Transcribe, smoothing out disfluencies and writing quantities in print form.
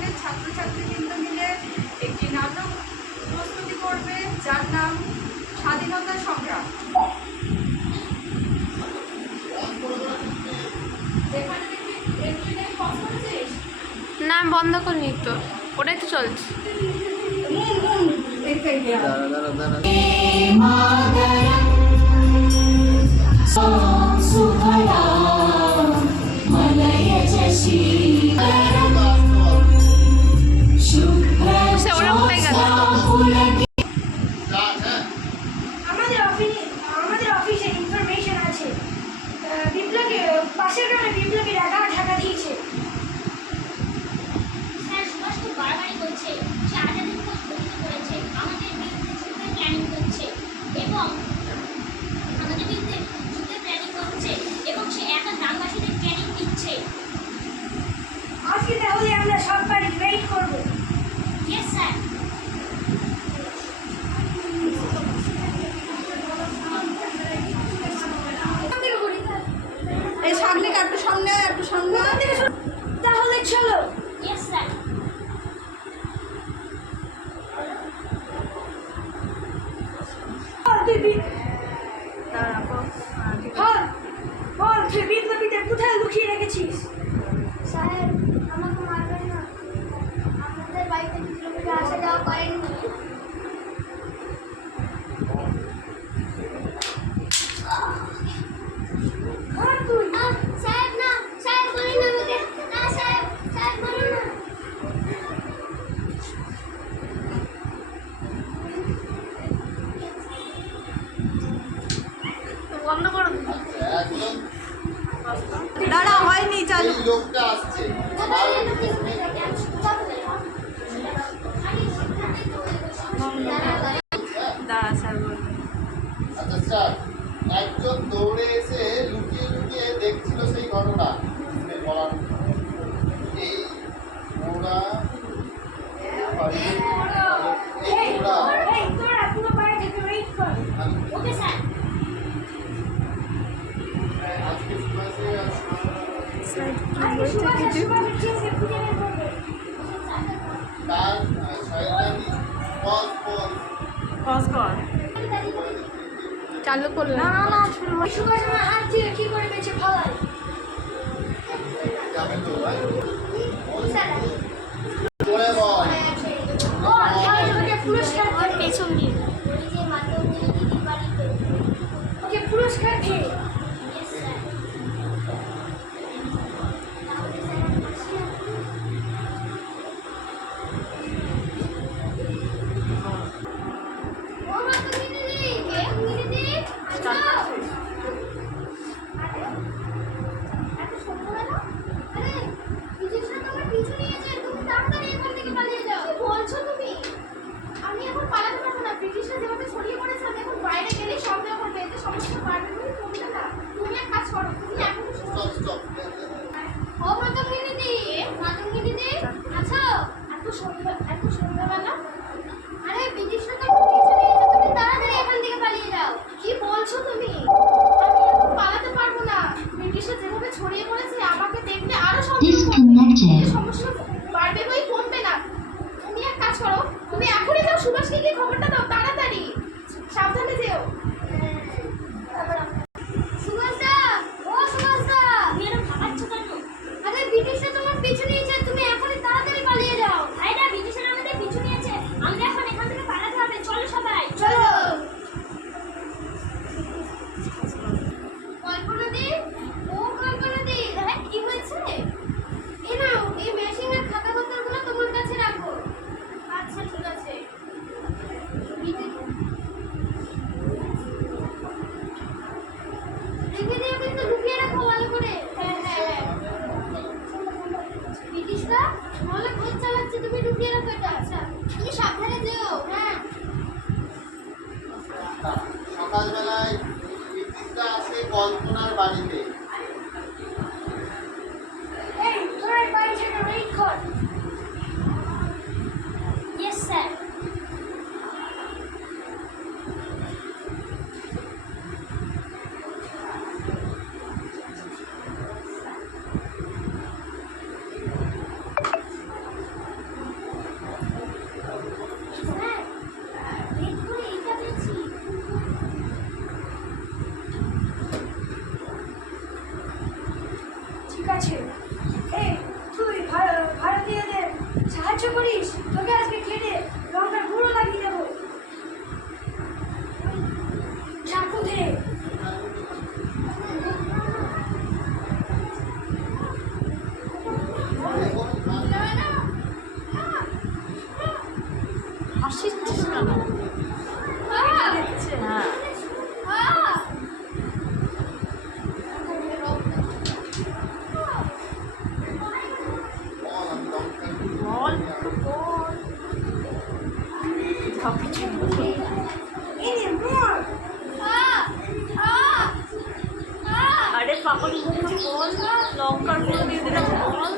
বিশ্ববিদ্যালয়ের ছাত্রছাত্রীবৃন্দ মিলে একটি নাটক প্রস্তুতি করবে, যার নাম স্বাধীনতা সংগ্রাম। না আমি বন্ধ করিনি তো, ওটাই তো চলছে। ওরা কোথায় গেল? আমাদের অফিসে ইনফরমেশন আছে, বিপ্লবী পাশের গ্রামে বিপ্লবী ঢাকা দিয়েছে। স্যার সুভাষ তো বারবারই বলছে সে আজাদের উপর ঘটিত করেছে, আমাদের বিরুদ্ধে যুদ্ধের প্ল্যানিং করছে এবং সে একা গ্রামবাসীদের ট্রেনিং দিচ্ছে। আজকে তাহলে আমরা সবাই ওয়েট করব। Yes sir. এই সামনে একটু সামনে তাহলে চলো। Yes sir. তুই বিপ্লবীদের কোথায় লুকিয়ে রেখেছিস? স্যার আমাকে মারবেন না, আমাদের বাড়িতে বিপ্লবীরা আসা যাওয়া করেননি। সাহেব না, সাহেব বলুন না আমাকে, না সাহেব, সাহেব বলুন না। বন্ধ করো। দাঁড়া, হয়নি, চালু। লোকটা আসছে দাঁড়া স্যার বলবেন। আচ্ছা স্যার, একজন দৌড়ে এসে লুকিয়ে লুকিয়ে দেখছিল সেই ঘটনা। বলার এই ওরা তোরা পুরো বাড়ি থেকে ওয়েট কর। Okay sir. আজকে সুভাষে আজকে সুভাষের টিমকে খুঁজে বের করবে। তার শয়তানি পজ কর, চালু করলাম। না সুভাষ আমার হাত দিয়ে কি করে বেঁচে ফলাই। যাবে তো ভাই স্যার পরে বল ওকে পুরস্কার ওর পেছন দিয়ে ওই যে মাতঙ্গিনী দিদির বাড়িতে। ওকে পুরস্কার দে। Yes sir. তাহলে স্যার আসি আপনি। ও মাতঙ্গিনী দিদি, মাতঙ্গিনী দিদি আসো। আরে এত সন্ধ্যাবেলা? আরে বিজেশা তোমার পিছু নিয়েছে, তুমি তাড়াতাড়ি এখান থেকে পালিয়ে যাও। কি বলছো তুমি? আমি এখন পালাতে পারবো না, ব্রিটিশরা যেভাবে ছড়িয়ে পড়েছে আমি এখন বাইরে গেলেই সন্দেহ করবে, এতে সমস্যা বাড়বে, তুমি কমবে না। তুমি এক কাজ করো, তুমি এখন স্টপ স্টপ ও মাতঙ্গিনী দিদি, মাতঙ্গিনী দিদি আছো? এত সন্ধ্যাবেলা? আরে ব্রিটিশরা তো পিছু নিয়েছে, তুমি তাড়াতাড়ি এখান থেকে পালিয়ে যাও। কি বলছো তুমি? আমি এখন পালাতে পারবো না, ব্রিটিশরা যেভাবে ছড়িয়ে পড়েছে আমাকে দেখলে আরো সন্দেহ করবে, সমস্যা বাড়বে বই কমবে না। তুমি এক কাজ করো, তুমি এখনই যাও সুভাষকে গিয়ে খবরটা দাও, তাড়াতাড়ি সাবধানে যেও। সুভাষদা, ও সুভাষদা, তুমি এরকম ভাবাচ্ছ কেন? আরে ব্রিটিশরা তোমার পিছু নিয়েছে, তুমি এখনই তাড়াতাড়ি পালিয়ে যাও। ভাইরা ব্রিটিশরা আমাদের পিছু নিয়েছে, আমাদের এখন এখান থেকে পালাতে হবে, চলো সবাই চলো। কল্পনা দি, ও কল্পনা দি, হ্যাঁ কি হয়েছে? এই নাও এই মেশিনের খাতা পত্রগুলো তোমার কাছে রাখো। আচ্ছা ঠিক আছে। রেখে দিও কিন্তু লুকিয়ে রাখো ভালো করে। হ্যাঁ হ্যাঁ হ্যাঁ। ব্রিটিশরা বলে খোঁজ চালাচ্ছে, তুমি লুকিয়ে রাখো এটা। আচ্ছা তুমি সাবধানে যেও। হ্যাঁ সকালবেলায় ব্রিটিশরা আসে কল্পনার বাড়িতে। এই তোরা বাড়ি থেকে ওয়েট কর। Yes sir. আছে। এই তুই ভারতীয়দের সাহায্য করিস, তোকে আজকে কেটে লঙ্কার গুঁড়ো লাগিয়ে দেবো। চাকু দে। হাসিচ্ছিস কেন? দেখছে হ্যাঁ। বল বল। সব কিছু এই নে মোর। আরে পাগল কিছু বল না, লঙ্কার গুঁড়ো দিয়ে দিলাম বল।